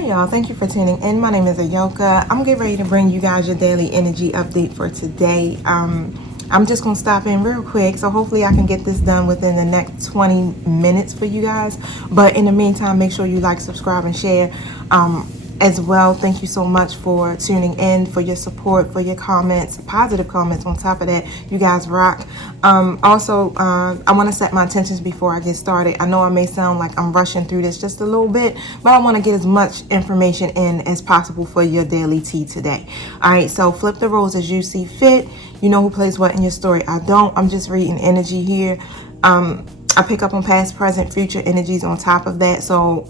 Hey y'all, thank you for tuning in. My name is Ayoka. I'm getting ready to bring you guys your daily energy update for today. I'm just going to stop in real quick, so hopefully I can get this done within the next 20 minutes for you guys. But in the meantime, make sure you like, subscribe, and share as well. Thank you so much for tuning in, for your support, for your comments, positive comments on top of that. You guys rock. Also, I want to set my intentions before I get started. I know I may sound like I'm rushing through this just a little bit, but I want to get as much information in as possible for your daily tea today. All right, so flip the roles as you see fit. You know who plays what in your story. I don't. I'm just reading energy here. I pick up on past, present, future energies on top of that. So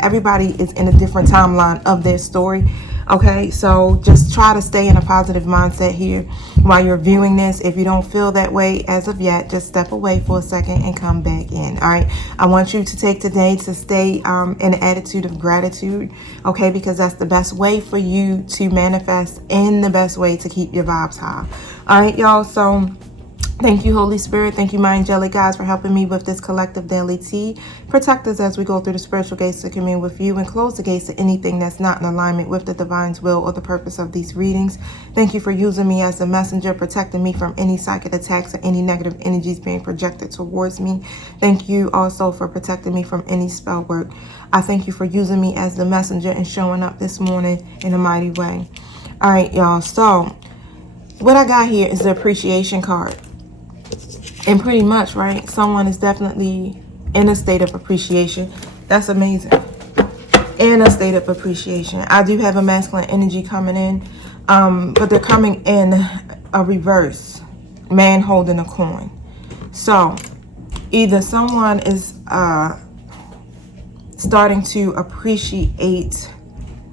everybody is in a different timeline of their story. Okay, so just try to stay in a positive mindset here while you're viewing this. If you don't feel that way as of yet, just step away for a second and come back in. All right, I want you to take today to stay in an attitude of gratitude. Okay, because that's the best way for you to manifest and the best way to keep your vibes high. All right, y'all. So thank you, Holy Spirit. Thank you, my angelic guides, for helping me with this collective daily tea. Protect us as we go through the spiritual gates to commune with you, and close the gates to anything that's not in alignment with the divine's will or the purpose of these readings. Thank you for using me as a messenger, protecting me from any psychic attacks or any negative energies being projected towards me. Thank you also for protecting me from any spell work. I thank you for using me as the messenger and showing up this morning in a mighty way. All right, y'all. So what I got here is the appreciation card. And pretty much, right, someone is definitely in a state of appreciation. That's amazing. In a state of appreciation. I do have a masculine energy coming in, but they're coming in a reverse. Man holding a coin. So either someone is starting to appreciate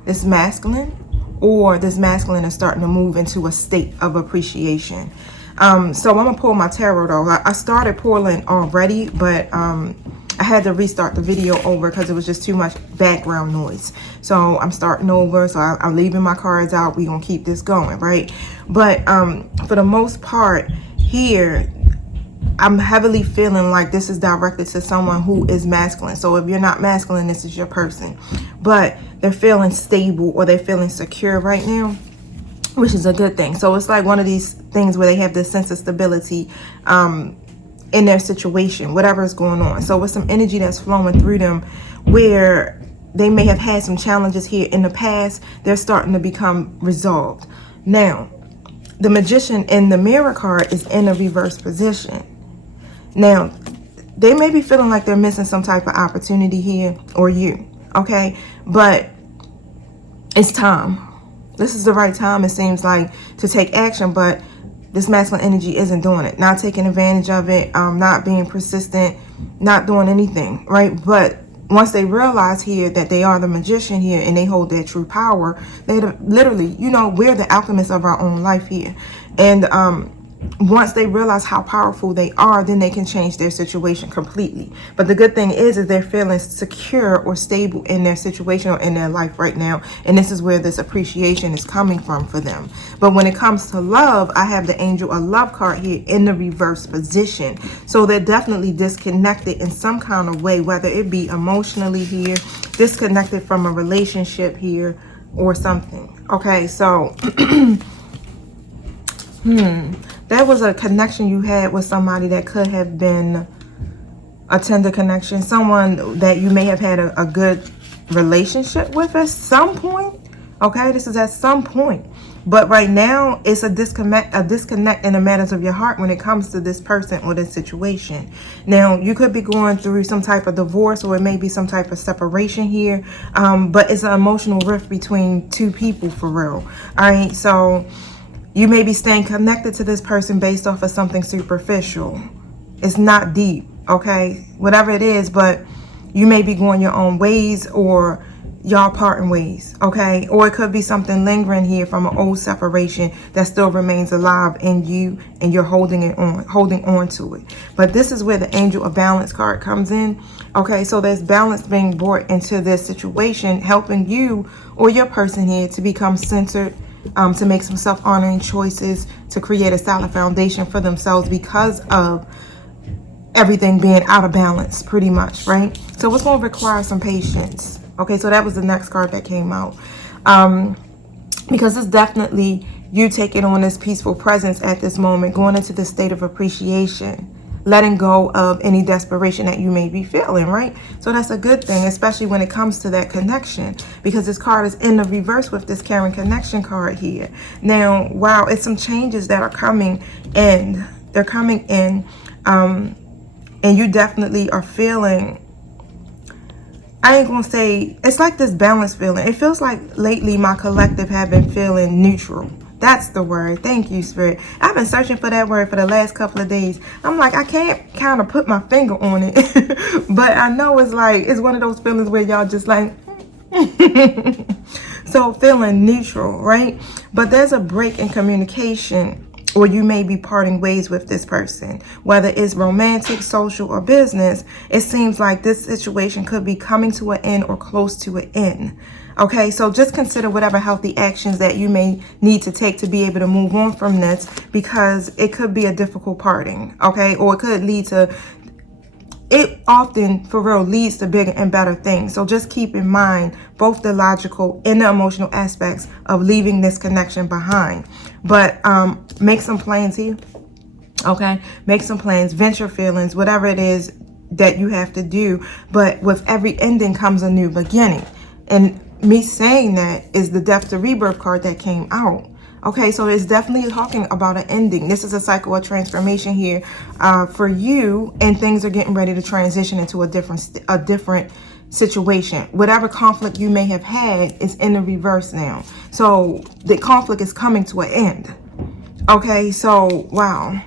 this masculine, or this masculine is starting to move into a state of appreciation. So I'm gonna pull my tarot though. I started pulling already, but I had to restart the video over because it was just too much background noise. So I'm starting over. So I'm leaving my cards out. We're gonna keep this going, right? But for the most part here, I'm heavily feeling like this is directed to someone who is masculine. So if you're not masculine, this is your person. But they're feeling stable, or they're feeling secure right now, which is a good thing. So it's like one of these things where they have this sense of stability in their situation, whatever is going on. So with some energy that's flowing through them, where they may have had some challenges here in the past, they're starting to become resolved. Now, the Magician in the Mirror card is in a reverse position. Now, they may be feeling like they're missing some type of opportunity here, or you, okay? But it's time. This is the right time, it seems like, to take action, but this masculine energy isn't doing it. Not taking advantage of it, not being persistent, not doing anything, right? But once they realize here that they are the Magician here and they hold their true power, they literally, you know, we're the alchemists of our own life here. And once they realize how powerful they are, then they can change their situation completely. But the good thing is they're feeling secure or stable in their situation or in their life right now. And this is where this appreciation is coming from for them. But when it comes to love, I have the Angel of Love card here in the reverse position. So they're definitely disconnected in some kind of way, whether it be emotionally here, disconnected from a relationship here, or something. Okay, so that was a connection you had with somebody that could have been a tender connection. Someone that you may have had a good relationship with at some point. Okay, this is at some point. But right now, it's a disconnect in the matters of your heart when it comes to this person or this situation. Now, you could be going through some type of divorce, or it may be some type of separation here. But it's an emotional rift between two people for real. All right, so you may be staying connected to this person based off of something superficial. It's not deep, okay? Whatever it is, but you may be going your own ways, or y'all parting ways, okay? Or it could be something lingering here from an old separation that still remains alive in you, and you're holding on to it. But this is where the Angel of Balance card comes in, okay? So there's balance being brought into this situation, helping you or your person here to become centered, to make some self-honoring choices, to create a solid foundation for themselves because of everything being out of balance, pretty much, right? So it's going to require some patience. Okay, so that was the next card that came out. Because it's definitely you taking on this peaceful presence at this moment, going into this state of appreciation, letting go of any desperation that you may be feeling, right? So that's a good thing, especially when it comes to that connection, because this card is in the reverse with this caring connection card here. Now, wow, it's some changes that are coming in. They're coming in, and you definitely are feeling, I ain't gonna say, it's like this balance feeling. It feels like lately my collective have been feeling neutral. That's the word. Thank you, Spirit. I've been searching for that word for the last couple of days. I'm like, I can't kind of put my finger on it. But I know it's like, it's one of those feelings where y'all just like, so feeling neutral, right? But there's a break in communication, or you may be parting ways with this person. Whether it's romantic, social, or business, it seems like this situation could be coming to an end or close to an end. Okay, so just consider whatever healthy actions that you may need to take to be able to move on from this, because it could be a difficult parting, okay? Or it could lead to, it often, for real, leads to bigger and better things. So just keep in mind both the logical and the emotional aspects of leaving this connection behind. But make some plans here, okay? Make some plans, venture feelings, whatever it is that you have to do. But with every ending comes a new beginning. And me saying that is the Death to Rebirth card that came out. Okay, so it's definitely talking about an ending. This is a cycle of transformation here for you, and things are getting ready to transition into a different situation. Whatever conflict you may have had is in the reverse now. So the conflict is coming to an end. Okay, so wow.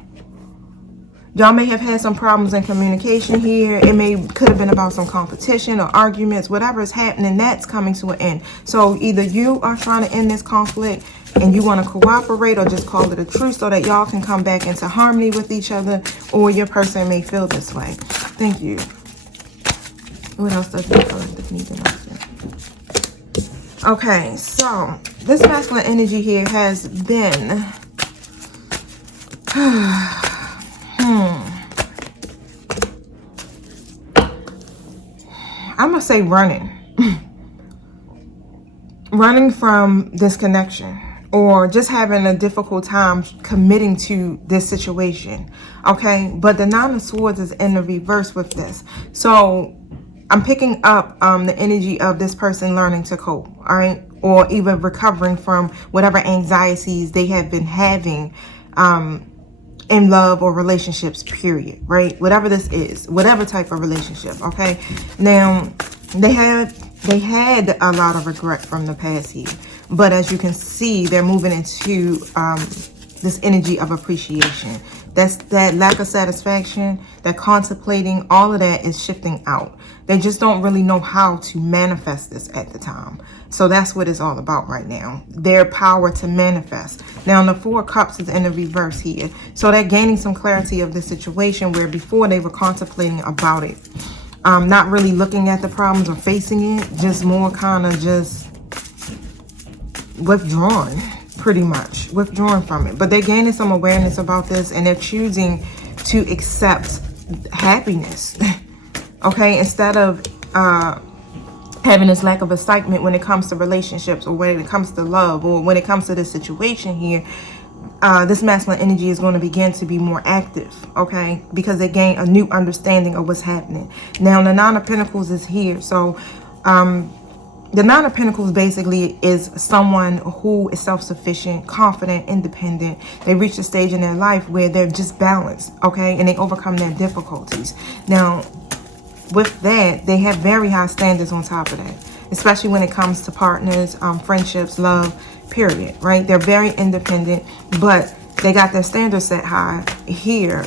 Y'all may have had some problems in communication here. It could have been about some competition or arguments. Whatever is happening, that's coming to an end. So either you are trying to end this conflict and you want to cooperate, or just call it a truce so that y'all can come back into harmony with each other, or your person may feel this way. Thank you. What else does the collective need to know? Okay, so this masculine energy here has been... I'm going to say running. Running from this connection, or just having a difficult time committing to this situation. Okay, but the Nine of Swords is in the reverse with this. So I'm picking up the energy of this person learning to cope, all right? Or even recovering from whatever anxieties they have been having in love or relationships, period, right? Whatever this is, whatever type of relationship, okay? Now, they had a lot of regret from the past here, but as you can see, they're moving into this energy of appreciation. That's that lack of satisfaction, that contemplating, all of that is shifting out. They just don't really know how to manifest this at the time. So that's what it's all about right now. Their power to manifest. Now, the Four of Cups is in the reverse here. So they're gaining some clarity of the situation where before they were contemplating about it. Not really looking at the problems or facing it. Just more kind of just withdrawn, pretty much. Withdrawn from it. But they're gaining some awareness about this, and they're choosing to accept happiness. Okay, instead of having this lack of excitement when it comes to relationships, or when it comes to love, or when it comes to this situation here, this masculine energy is going to begin to be more active, okay? Because they gain a new understanding of what's happening. Now, the Nine of Pentacles is here. So, the Nine of Pentacles basically is someone who is self-sufficient, confident, independent. They reach a stage in their life where they're just balanced, okay? And they overcome their difficulties. Now, with that, they have very high standards on top of that, especially when it comes to partners, friendships, love, period, right? They're very independent, but they got their standards set high here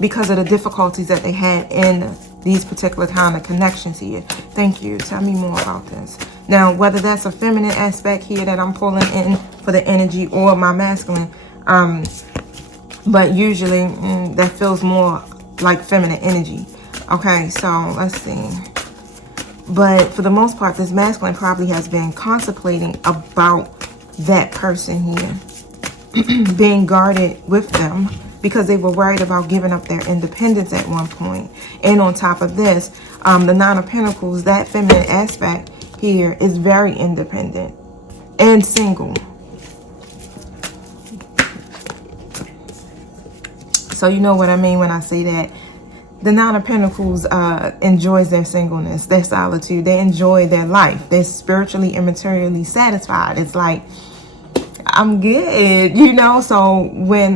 because of the difficulties that they had in these particular kind of connections here. Thank you. Tell me more about this. Now, whether that's a feminine aspect here that I'm pulling in for the energy, or my masculine, but usually that feels more like feminine energy. Okay, so let's see. But for the most part, this masculine probably has been contemplating about that person here, being guarded with them, because they were worried about giving up their independence at one point. And on top of this, the Nine of Pentacles, that feminine aspect here is very independent and single. So you know what I mean when I say that. The Nine of Pentacles enjoys their singleness, their solitude. They enjoy their life. They're spiritually and materially satisfied. It's like, I'm good, you know. So when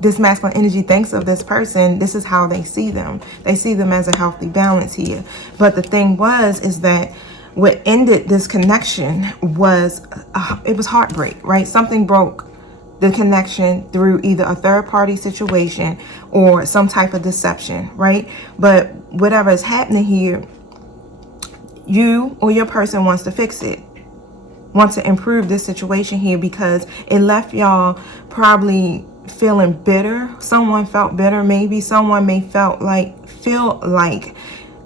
this masculine energy thinks of this person, this is how they see them. They see them as a healthy balance here. But the thing is that what ended this connection was, it was heartbreak, right? Something broke the connection through either a third party situation or some type of deception, right? But whatever is happening here, you or your person wants to fix it, wants to improve this situation here, because it left y'all probably feeling bitter. Someone felt bitter. Maybe someone may feel like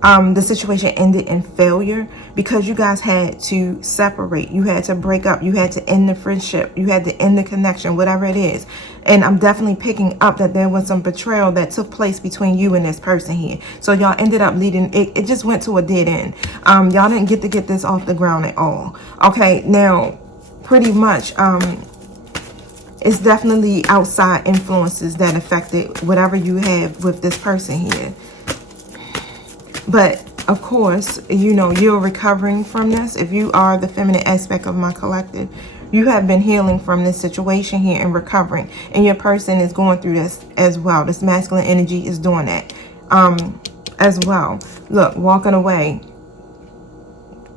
the situation ended in failure because you guys had to separate. You had to break up. You had to end the friendship. You had to end the connection, whatever it is. And I'm definitely picking up that there was some betrayal that took place between you and this person here. So y'all ended up leading, it just went to a dead end. Y'all didn't get to get this off the ground at all. Okay, now pretty much it's definitely outside influences that affected whatever you have with this person here. But of course, you know, you're recovering from this. If you are the feminine aspect of my collective, you have been healing from this situation here and recovering. And your person is going through this as well. This masculine energy is doing that as well. Look, walking away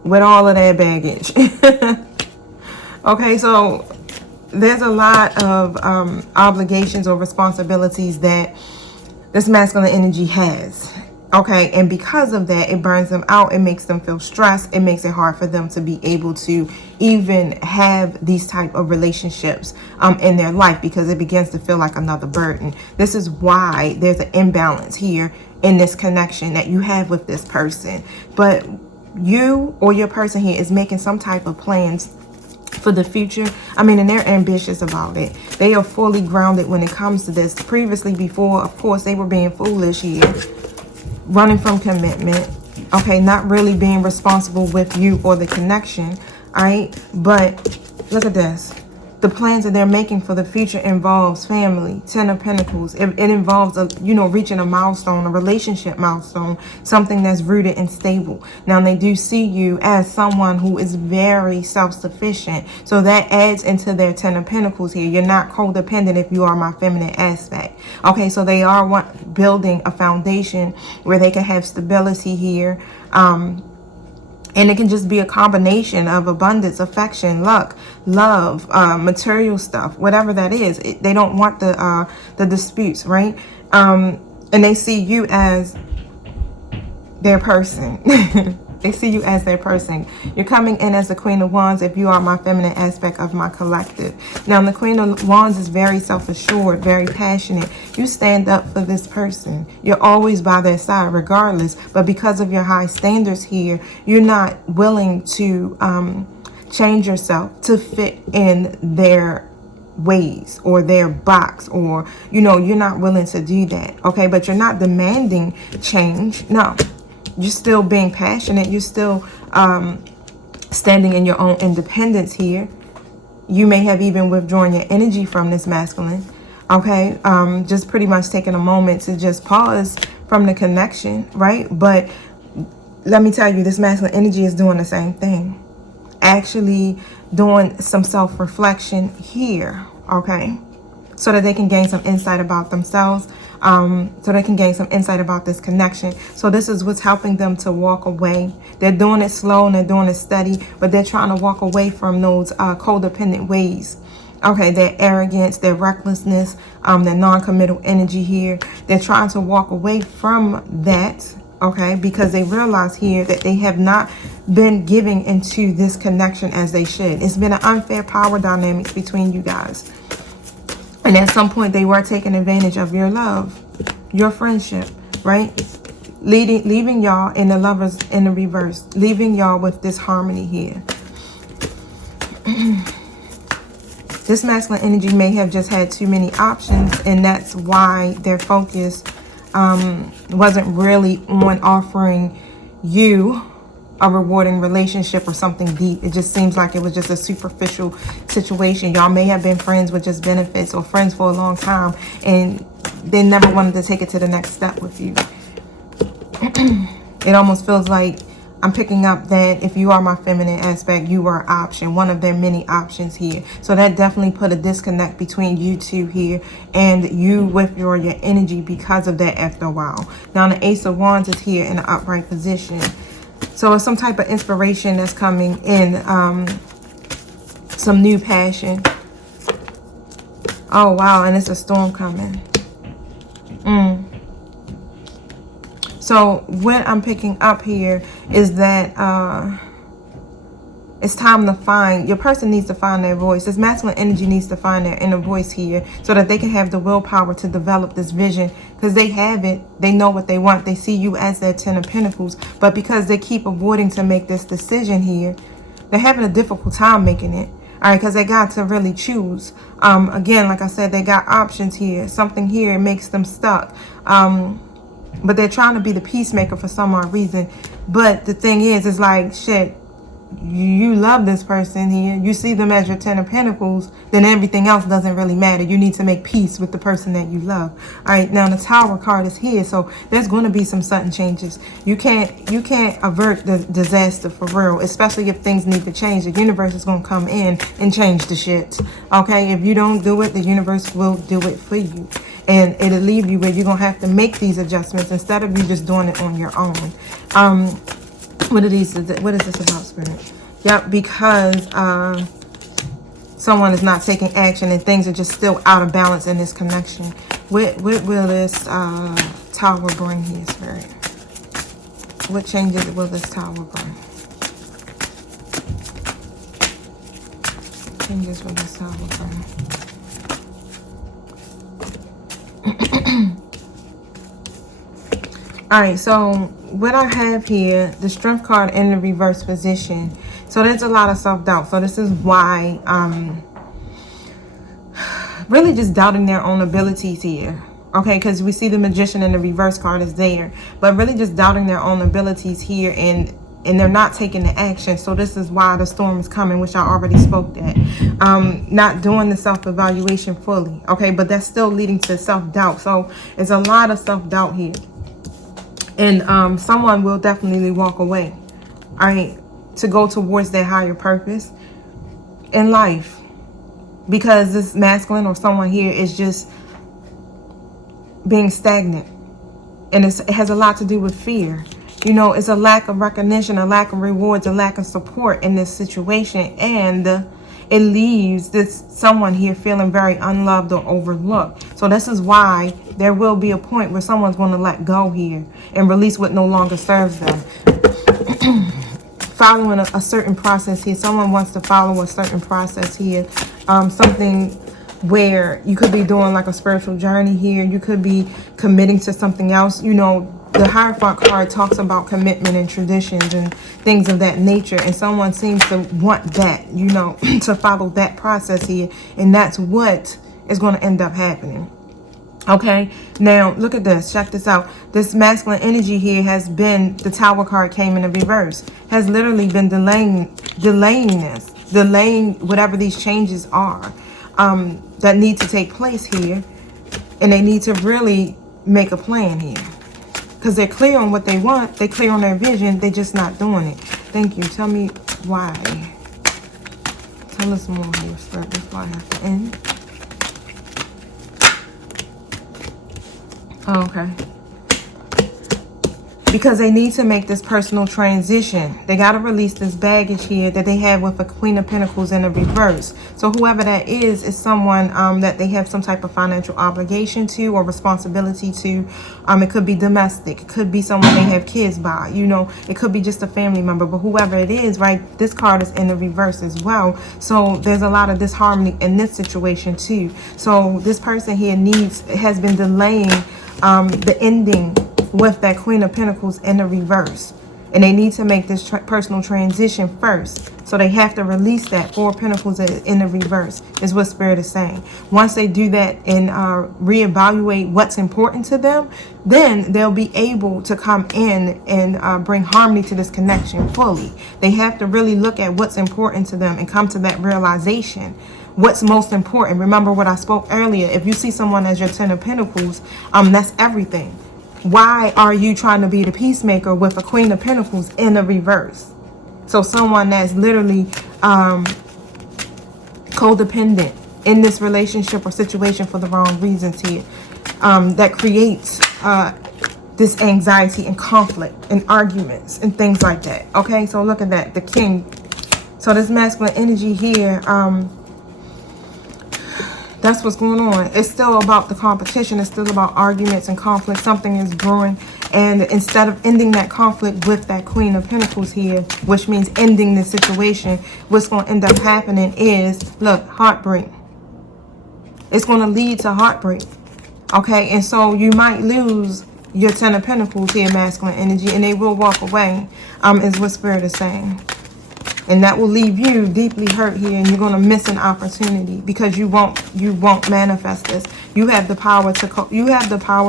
with all of that baggage. Okay, so there's a lot of obligations or responsibilities that this masculine energy has. Okay, and because of that, it burns them out. It makes them feel stressed. It makes it hard for them to be able to even have these type of relationships in their life, because it begins to feel like another burden. This is why there's an imbalance here in this connection that you have with this person. But you or your person here is making some type of plans for the future. I mean, and they're ambitious about it. They are fully grounded when it comes to this. Previously, before, of course, they were being foolish here, running from commitment, okay, not really being responsible with you or the connection. All right, but look at this. The plans that they're making for the future involves family, 10 of Pentacles. It involves, reaching a milestone, a relationship milestone, something that's rooted and stable. Now, they do see you as someone who is very self-sufficient. So that adds into their 10 of Pentacles here. You're not codependent if you are my feminine aspect. Okay, so they are building a foundation where they can have stability here. And it can just be a combination of abundance, affection, luck, love, material stuff, whatever that is. They don't want the disputes, right? And they see you as their person. They see you as their person. You're coming in as the Queen of Wands if you are my feminine aspect of my collective. Now, the Queen of Wands is very self-assured, very passionate. You stand up for this person. You're always by their side regardless. But because of your high standards here, you're not willing to change yourself to fit in their ways or their box, or, you're not willing to do that. Okay, but you're not demanding change. No. You're still being passionate. You're still standing in your own independence here. You may have even withdrawn your energy from this masculine. Okay, just pretty much taking a moment to just pause from the connection, right? But let me tell you, this masculine energy is doing the same thing. Actually doing some self-reflection here, okay? So that they can gain some insight about themselves. So they can gain some insight about this connection. So this is what's helping them to walk away. They're doing it slow and they're doing it steady, but they're trying to walk away from those codependent ways. Okay, their arrogance, their recklessness, their non-committal energy here. They're trying to walk away from that, okay, because they realize here that they have not been giving into this connection as they should. It's been an unfair power dynamics between you guys. And at some point, they were taking advantage of your love, your friendship, right? Leaving y'all in the Lovers in the reverse, leaving y'all with this harmony here. This This masculine energy may have just had too many options, and that's why their focus wasn't really on offering you a rewarding relationship or something deep. It just seems like it was just a superficial situation. Y'all may have been friends with just benefits, or friends for a long time, and they never wanted to take it to the next step with you. It almost feels like I'm picking up that if you are my feminine aspect, you are an option, one of their many options here. So that definitely put a disconnect between you two here, and you withdraw your energy because of that after a while. Now the Ace of Wands is here in an upright position. So it's some type of inspiration that's coming in, some new passion. Oh wow, and it's a storm coming. So what I'm picking up here is that it's time to find, your person needs to find their voice. This masculine energy needs to find their inner voice here, so that they can have the willpower to develop this vision, because they have it. They know what they want. They see you as their 10 of Pentacles, but because they keep avoiding to make this decision here, they're having a difficult time making it. All right, because they got to really choose. Again, like I said, they got options here. Something here makes them stuck. But they're trying to be the peacemaker for some odd reason. But the thing is, it's like, shit, you love this person here. You see them as your 10 of Pentacles. Then everything else doesn't really matter. You need to make peace with the person that you love. All right, now the Tower card is here. So there's going to be some sudden changes. You can't avert the disaster for real, especially if things need to change. The universe is going to come in and change the shit. Okay, if you don't do it, the universe will do it for you. And it'll leave you where you're going to have to make these adjustments instead of you just doing it on your own. What are these? What is this about, Spirit? Yep, because someone is not taking action and things are just still out of balance in this connection. What will this Tower bring here, Spirit? What changes will this Tower bring? What changes will this Tower bring? All right, so what I have here, the Strength card in the reverse position. So there's a lot of self-doubt. So this is why really just doubting their own abilities here. Okay, because we see the Magician in the reverse card is there, but really just doubting their own abilities here, and they're not taking the action. So this is why the storm is coming, which I already spoke at. Not doing the self-evaluation fully. Okay, but that's still leading to self-doubt. So it's a lot of self-doubt here. And someone will definitely walk away, all right, to go towards their higher purpose in life, because this masculine or someone here is just being stagnant, and it has a lot to do with fear. You know, it's a lack of recognition, a lack of rewards, a lack of support in this situation, and it leaves this someone here feeling very unloved or overlooked. So this is why there will be a point where someone's going to let go here and release what no longer serves them. Following a certain process here. Someone wants to follow a certain process here. Something where you could be doing like a spiritual journey here. You could be committing to something else. You know, the Hierophant card talks about commitment and traditions and things of that nature. And someone seems to want that, you know, to follow that process here. And that's what is going to end up happening. Okay, now look at this. Check this out. This masculine energy here has been, the Tower card came in the reverse, has literally been delaying whatever these changes are that need to take place here. And they need to really make a plan here, because they're clear on what they want. They're clear on their vision. They're just not doing it. Thank you. Tell me why. Tell us more here, Spirit, before I have to end. Oh, okay. Because they need to make this personal transition. They got to release this baggage here that they have with a Queen of Pentacles in the reverse. So whoever that is someone that they have some type of financial obligation to or responsibility to. It could be domestic. It could be someone they have kids by. You know, it could be just a family member. But whoever it is, right, this card is in the reverse as well. So there's a lot of disharmony in this situation too. So this person here has been delaying the ending with that Queen of Pentacles in the reverse. and they need to make this personal transition first. So they have to release that. Four of Pentacles in the reverse is what Spirit is saying. Once they do that and reevaluate what's important to them, then they'll be able to come in and bring harmony to this connection fully. They have to really look at what's important to them and come to that realization. What's most important? Remember what I spoke earlier. If you see someone as your Ten of Pentacles, that's everything. Why are you trying to be the peacemaker with a Queen of Pentacles in the reverse? So someone that's literally codependent in this relationship or situation for the wrong reasons here, that creates this anxiety and conflict and arguments and things like that. Okay, so look at that, the King. So this masculine energy here, that's what's going on. It's still about the competition. It's still about arguments and conflict. Something is brewing. And instead of ending that conflict with that Queen of Pentacles here, which means ending the situation, what's going to end up happening is, look, heartbreak. It's going to lead to heartbreak. Okay, and so you might lose your Ten of Pentacles here, masculine energy, and they will walk away, is what Spirit is saying. And that will leave you deeply hurt here, and you're going to miss an opportunity because you won't manifest this. You have the power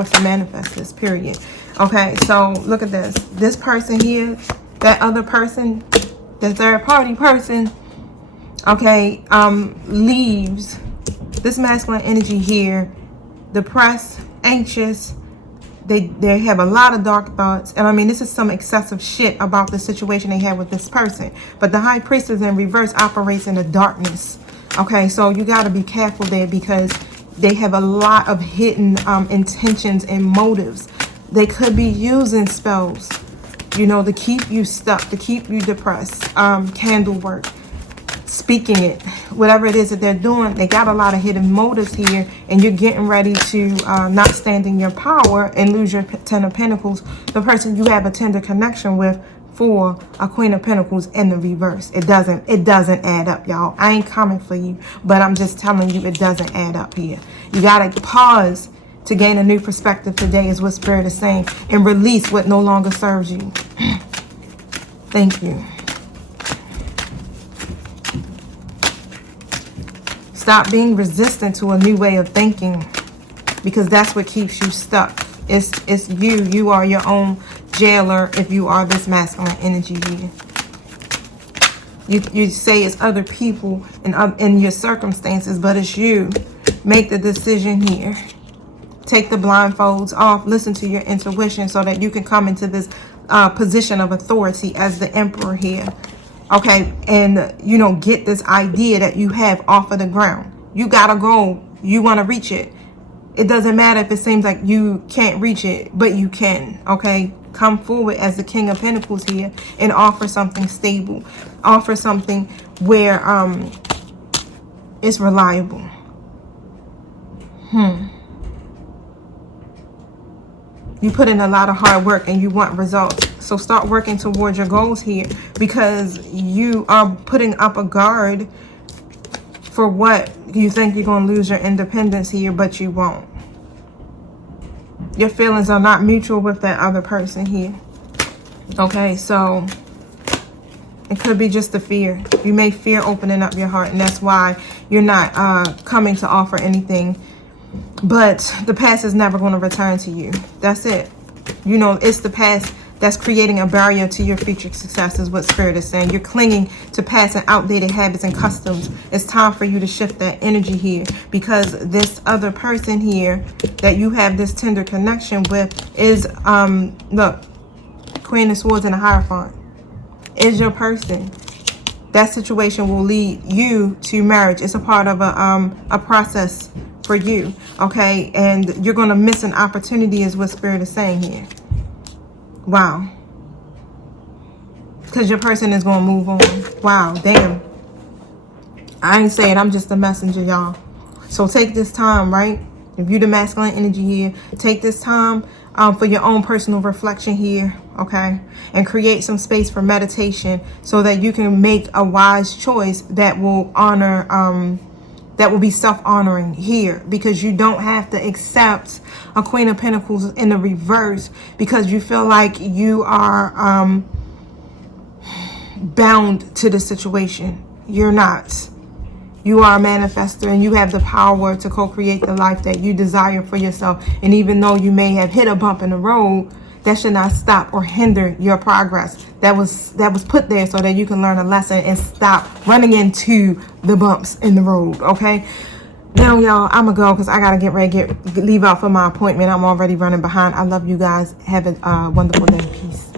to manifest this, period. Okay, so look at this. This person here, that other person, the third party person, okay, leaves this masculine energy here, depressed, anxious. They have a lot of dark thoughts. And I mean, this is some excessive shit about the situation they have with this person. But the High Priestess in reverse operates in the darkness. Okay, so you got to be careful there because they have a lot of hidden intentions and motives. They could be using spells, you know, to keep you stuck, to keep you depressed. Candle work, speaking it, whatever it is that they're doing, they got a lot of hidden motives here, and you're getting ready to not stand in your power and lose your Ten of Pentacles, the person you have a tender connection with, for a Queen of Pentacles in the reverse. It doesn't add up, y'all. I ain't coming for you, but I'm just telling you it doesn't add up here. You gotta pause to gain a new perspective today, is what Spirit is saying, and release what no longer serves you. Thank you. Stop being resistant to a new way of thinking, because that's what keeps you stuck. It's you. You are your own jailer if you are this masculine energy here. You say it's other people and your circumstances, but it's you. Make the decision here. Take the blindfolds off. Listen to your intuition so that you can come into this position of authority as the Emperor here. Okay, and you know, get this idea that you have off of the ground. You gotta go. You want to reach it. It doesn't matter if it seems like you can't reach it, but you can. Okay, come forward as the King of Pentacles here and offer something stable. Offer something where it's reliable. You put in a lot of hard work and you want results. So start working towards your goals here, because you are putting up a guard for what you think you're going to lose your independence here, but you won't. Your feelings are not mutual with that other person here. Okay, so it could be just the fear. You may fear opening up your heart, and that's why you're not coming to offer anything. But the past is never going to return to you. That's it. You know, it's the past that's creating a barrier to your future success, is what Spirit is saying. You're clinging to past and outdated habits and customs. It's time for you to shift that energy here, because this other person here that you have this tender connection with is, look, Queen of Swords and a Hierophant is your person. That situation will lead you to marriage. It's a part of a process for you, okay? And you're going to miss an opportunity, is what Spirit is saying here. Wow. Because your person is going to move on. Wow, damn. I ain't saying, I'm just a messenger, y'all. So take this time, right? If you're the masculine energy here, take this time for your own personal reflection here, okay? And create some space for meditation so that you can make a wise choice that will honor, that will be self-honoring here, because you don't have to accept a Queen of Pentacles in the reverse because you feel like you are bound to the situation. You're not. You are a manifester, and you have the power to co-create the life that you desire for yourself. And even though you may have hit a bump in the road, that should not stop or hinder your progress. That was put there so that you can learn a lesson and stop running into the bumps in the road. Okay. Now, y'all, I'm gonna go because I gotta get ready, leave out for my appointment. I'm already running behind. I love you guys. Have a wonderful day. Peace.